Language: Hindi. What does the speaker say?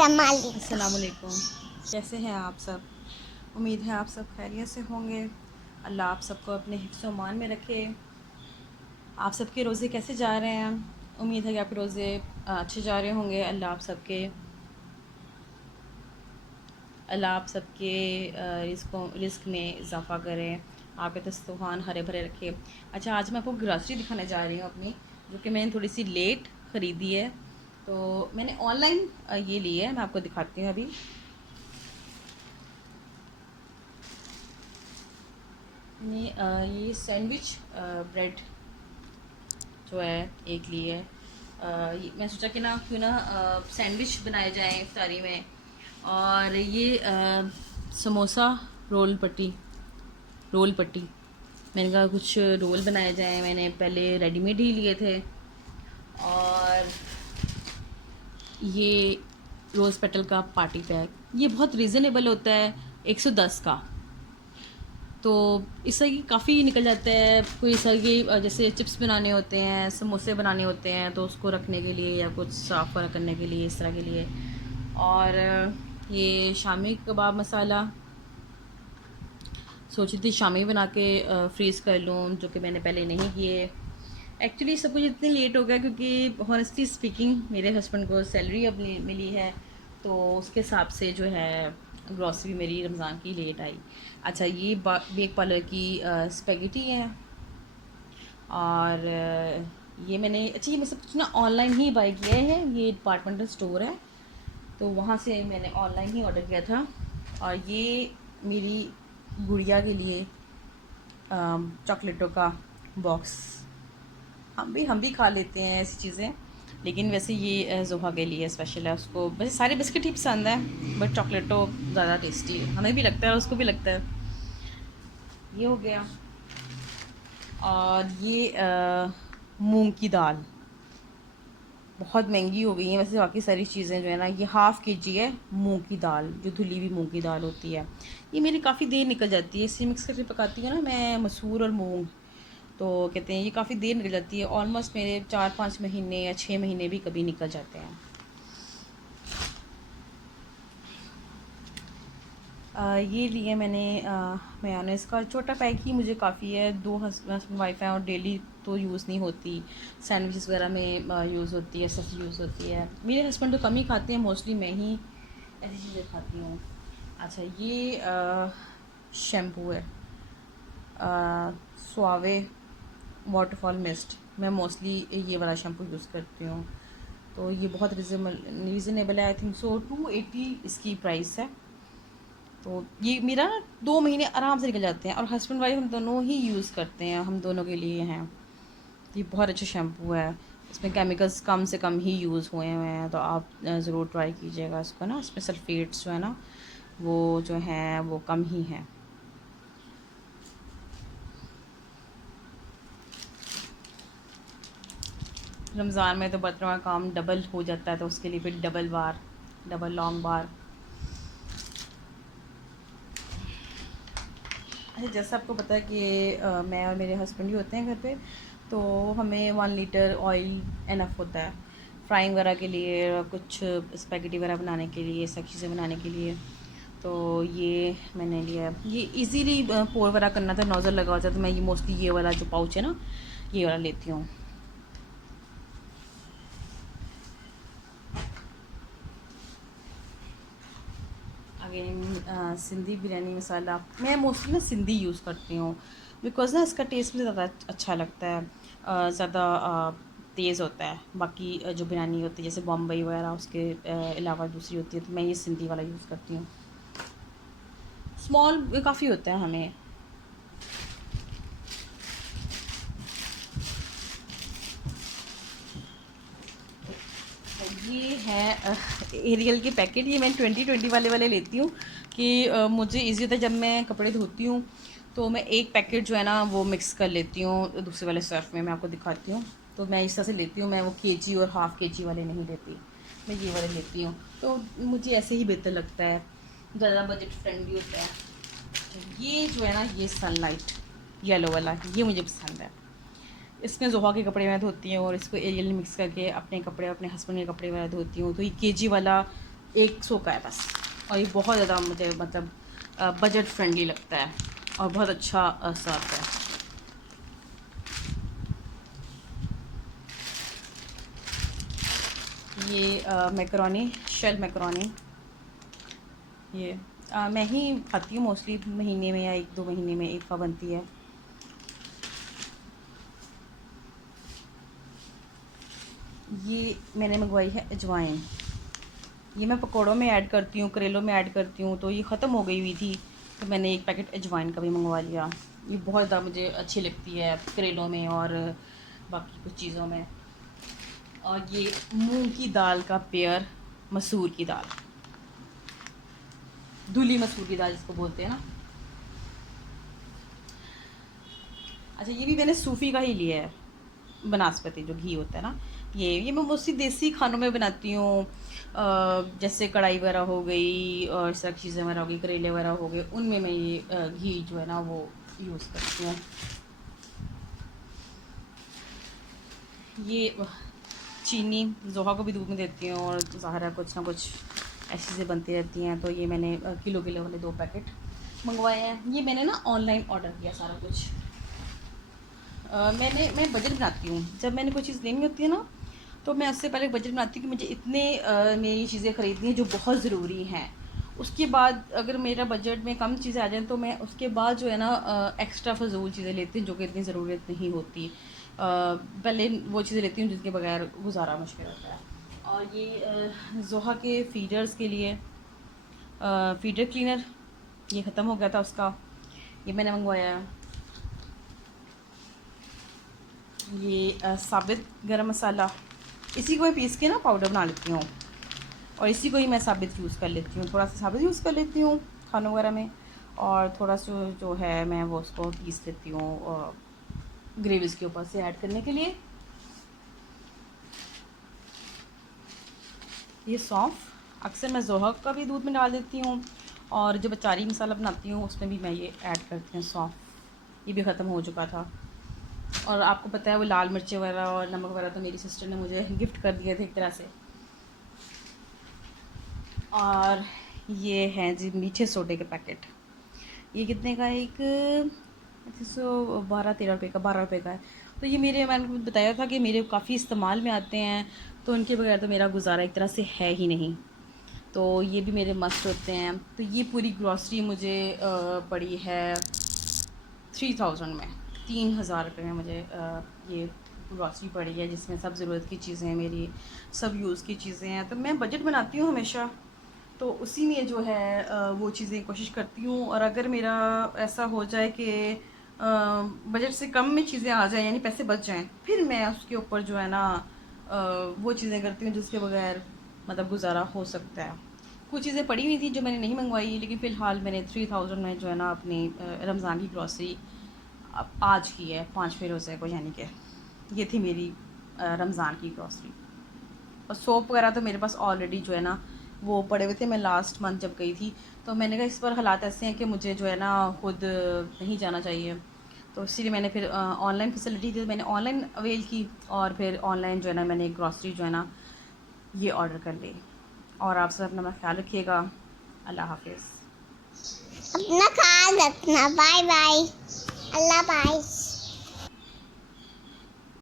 अस्सलाम वालेकुम। कैसे हैं आप सब? उम्मीद है आप सब खैरियत से होंगे। अल्लाह आप सबको अपने हिफ्ज़ व मान में रखे। आप सबके रोज़े कैसे जा रहे हैं? उम्मीद है कि आपके रोज़े अच्छे जा रहे होंगे। अल्लाह आप सबके रिस्क में इजाफ़ा करें, आपके दस्तरख़्वान हरे भरे रखे। अच्छा, आज मैं आपको ग्रॉसरी दिखाने जा रही हूँ अपनी, जो कि मैंने थोड़ी सी लेट ख़रीदी है। तो मैंने ऑनलाइन ये ली है, मैं आपको दिखाती हूँ अभी। मैंने ये सैंडविच ब्रेड जो है एक ली है। मैं सोचा कि ना क्यों ना सैंडविच बनाए जाएं इफ्तारी में। और ये समोसा रोल पट्टी मैंने कहा कुछ रोल बनाए जाएं। मैंने पहले रेडीमेड ही लिए थे। और ये रोज़ पेटल का पार्टी पैक, ये बहुत रीज़नेबल होता है, 110 का। तो इससे कि काफ़ी निकल जाता है। कोई इस तरह की जैसे चिप्स बनाने होते हैं, समोसे बनाने होते हैं, तो उसको रखने के लिए या कुछ साफ़ करने के लिए, इस तरह के लिए। और ये शामी कबाब मसाला सोची थी शामी बना के फ्रीज़ कर लूँ, जो कि मैंने पहले नहीं किए। एक्चुअली सब कुछ इतने लेट हो गया क्योंकि हॉनेस्टली स्पीकिंग मेरे हस्बैंड को सैलरी अब मिली है, तो उसके हिसाब से जो है ग्रॉसरी मेरी रमज़ान की लेट आई। अच्छा, ये बेक पार्लर की स्पेगेटी है। और ये मैंने ये मैं सब कुछ ना ऑनलाइन ही बाय किया है। ये डिपार्टमेंटल स्टोर है, तो वहाँ से मैंने ऑनलाइन ही ऑर्डर किया था। और ये मेरी गुड़िया के लिए चॉकलेटों का बॉक्स। हम भी खा लेते हैं ऐसी चीज़ें, लेकिन वैसे ये ज़ोहा के लिए स्पेशल है। उसको वैसे सारे बिस्किट ही पसंद हैं, बट चॉकलेटो ज़्यादा टेस्टी है। हमें भी लगता है और उसको भी लगता है। ये हो गया। और ये मूंग की दाल बहुत महंगी हो गई है वैसे। बाकी सारी चीज़ें जो है ना, ये हाफ़ केजी है मूंग की दाल, जो धुली हुई मूंग की दाल होती है। ये मेरी काफ़ी देर निकल जाती है, इससे मिक्स करके पकाती हूँ ना मैं मसूर और मूंग, तो कहते हैं ये काफ़ी देर निकल जाती है। ऑलमोस्ट मेरे 4-5 महीने या 6 महीने भी कभी निकल जाते हैं। ये लिए मैंने मेयोनेज़ का छोटा पैक ही मुझे काफ़ी है। 2 हस्बैंड वाइफ हैं और डेली तो यूज़ नहीं होती, सैंडविचेस वगैरह में यूज़ होती है, सब यूज़ होती है। मेरे हस्बैंड तो कम ही खाते हैं, मोस्टली मैं ही ऐसी चीज़ें खाती हूँ। अच्छा, ये शैम्पू है सुआवे वाटरफॉल मिस्ट। मैं मोस्टली ये वाला शैम्पू यूज़ करती हूँ, तो ये बहुत रीज़नेबल है। आई थिंक सो 280 इसकी प्राइस है। तो ये मेरा ना 2 महीने आराम से निकल जाते हैं, और हस्बैंड वाइफ हम दोनों ही यूज़ करते हैं, हम दोनों के लिए हैं। ये बहुत अच्छा शैम्पू है, इसमें केमिकल्स कम से कम ही यूज़ हुए हैं, तो आप ज़रूर ट्राई कीजिएगा इसको ना। इसमें सल्फेट्स जो है ना, वो जो हैं वो कम ही हैं। रमज़ान में तो बर्तनों का काम डबल हो जाता है, तो उसके लिए फिर डबल लॉन्ग बार। अच्छा, जैसा आपको पता है कि मैं और मेरे हस्बैंड ही होते हैं घर पे, तो हमें 1 लीटर ऑयल इनफ होता है फ्राइंग वगैरह के लिए, कुछ स्पैगेटी वगैरह बनाने के लिए, सब चीज़ें बनाने के लिए। तो ये मैंने लिया, ये इजीली पोर वगैरह करना था, नोज़ल लगा होता है, तो मैं ये मोस्टली ये वाला जो पाउच है ना, ये वाला लेती हूँ। अगेन सिंधी बिरयानी मसाला मैं मोस्टली ना सिंधी यूज़ करती हूँ, बिकॉज़ ना इसका टेस्ट मुझे ज़्यादा अच्छा लगता है, ज़्यादा तेज़ होता है। बाकी जो बिरयानी होती है जैसे बॉम्बई वगैरह, उसके अलावा दूसरी होती है, तो मैं ये सिंधी वाला यूज़ करती हूँ। स्मॉल काफ़ी होता है हमें। ये है एरियल के पैकेट। ये मैं 2020 वाले लेती हूँ कि मुझे ईजी होता है जब मैं कपड़े धोती हूँ, तो मैं एक पैकेट जो है ना वो मिक्स कर लेती हूँ दूसरे वाले सर्फ में। मैं आपको दिखाती हूँ, तो मैं इस तरह से लेती हूँ। मैं वो केजी और हाफ़ केजी वाले नहीं लेती, मैं ये वाले लेती हूँ, तो मुझे ऐसे ही बेहतर लगता है, ज़्यादा बजट फ्रेंडली होता है। ये जो है ना, ये सनलाइट येलो वाला, ये मुझे पसंद है। इसमें ज़ोहा के कपड़े मैं धोती हूँ, और इसको एरियल मिक्स करके अपने कपड़े, अपने हस्बैंड के कपड़े वगैरह धोती हूँ। तो ये केजी वाला 100 का है बस। और ये बहुत ज़्यादा मुझे मतलब बजट फ्रेंडली लगता है और बहुत अच्छा सर्फ है। ये मैकरोनी, शेल मैकरोनी, ये मैं ही खाती हूँ मोस्टली, महीने में या 1-2 महीने में एक दफ़ा बनती है। ये मैंने मंगवाई है अजवाइन। ये मैं पकौड़ों में ऐड करती हूँ, करेलों में ऐड करती हूँ, तो ये ख़त्म हो गई हुई थी तो मैंने एक पैकेट अजवाइन का भी मंगवा लिया। ये बहुत ज़्यादा मुझे अच्छी लगती है करेलों में और बाकी कुछ चीज़ों में। और ये मूंग की दाल का पेयर, मसूर की दाल, धुली मसूर की दाल जिसको बोलते हैं ना। अच्छा, ये भी मैंने सूफ़ी का ही लिया है, बनास्पति जो घी होता है ना। ये मैं मोस्टली देसी खानों में बनाती हूँ, जैसे कढ़ाई वगैरह हो गई और इस तरह की चीज़ें वगैरह हो गई, करेले वगैरह हो गए, उनमें मैं ये घी जो है ना वो यूज़ करती हूँ। ये चीनी जोहा को भी दूध में देती हूँ और ज़ाहिर कुछ ना कुछ ऐसी चीज़ें बनती रहती हैं, तो ये मैंने किलो किलो वाले 2 पैकेट मंगवाए हैं। ये मैंने ना ऑनलाइन ऑर्डर किया सारा कुछ। मैं बजट बनाती हूँ, जब मैंने कोई चीज़ लेनी होती है ना तो मैं उससे पहले बजट बनाती हूँ कि मुझे इतने मेरी चीज़ें ख़रीदनी हैं जो बहुत ज़रूरी हैं। उसके बाद अगर मेरा बजट में कम चीज़ें आ जाएँ तो मैं उसके बाद जो है ना एक्स्ट्रा फ़ज़ूल चीज़ें लेती हूँ जो कि इतनी ज़रूरत नहीं होती। पहले वो चीज़ें लेती हूँ जिनके बगैर गुजारा मुश्किल होता है। और ये ज़ोहा के फ़ीडर्स के लिए फ़ीडर क्लीनर, ये ख़त्म हो गया था उसका, ये मैंने मंगवाया है। ये साबित गरम मसाला, इसी को मैं पीस के ना पाउडर बना लेती हूँ और इसी को ही मैं साबित यूज़ कर लेती हूँ। थोड़ा सा साबित यूज़ कर लेती हूँ खानों वगैरह में और थोड़ा सा जो है मैं वो उसको पीस लेती हूँ ग्रेवीज़ के ऊपर से ऐड करने के लिए। ये सौंफ अक्सर मैं ज़ोहा का भी दूध में डाल देती हूँ और जब अचारी मसाला बनाती हूँ उसमें भी मैं ये ऐड करती हूँ सौंफ। ये भी ख़त्म हो चुका था। और आपको पता है वो लाल मिर्चें वगैरह और नमक वगैरह तो मेरी सिस्टर ने मुझे गिफ्ट कर दिए थे एक तरह से। और ये हैं जी मीठे सोडे के पैकेट, ये कितने का है? एक 12-13 रुपये का, 12 रुपये का है। तो ये मैंने बताया था कि मेरे काफ़ी इस्तेमाल में आते हैं, तो उनके बगैर तो मेरा गुजारा एक तरह से है ही नहीं। तो ये भी मेरे मस्ट होते हैं। तो ये पूरी ग्रॉसरी मुझे पड़ी है 3000 में, 3000 रुपये में मुझे ये ग्रॉसरी पड़ी है जिसमें सब ज़रूरत की चीज़ें हैं, मेरी सब यूज़ की चीज़ें हैं। तो मैं बजट बनाती हूँ हमेशा, तो उसी में जो है वो चीज़ें कोशिश करती हूँ। और अगर मेरा ऐसा हो जाए कि बजट से कम में चीज़ें आ जाएँ, यानी पैसे बच जाएँ, फिर मैं उसके ऊपर जो है ना वो चीज़ें करती हूँ जिसके बगैर मतलब गुजारा हो सकता है। कुछ चीज़ें पड़ी हुई थी जो मैंने नहीं मंगवाई, लेकिन फ़िलहाल मैंने 3000 में जो है ना अपनी रमज़ान की ग्रॉसरी अब आज की है, 5वें रोज़े को, यानी कि ये थी मेरी रमज़ान की ग्रॉसरी। और सोप वगैरह तो मेरे पास ऑलरेडी जो है ना वो पड़े हुए थे, मैं लास्ट मंथ जब गई थी तो मैंने कहा इस बार हालात ऐसे हैं कि मुझे जो है ना खुद नहीं जाना चाहिए, तो इसीलिए मैंने फिर ऑनलाइन फैसिलिटी थी, मैंने ऑनलाइन अवेल की और फिर ऑनलाइन जो है ना मैंने ग्रॉसरी जो है ना ये ऑर्डर कर ली। और आप सब अपना ख्याल रखिएगा। अल्लाह हाफिज़। अपना ख्याल रखना। Bye bye. अल्लाह बाय।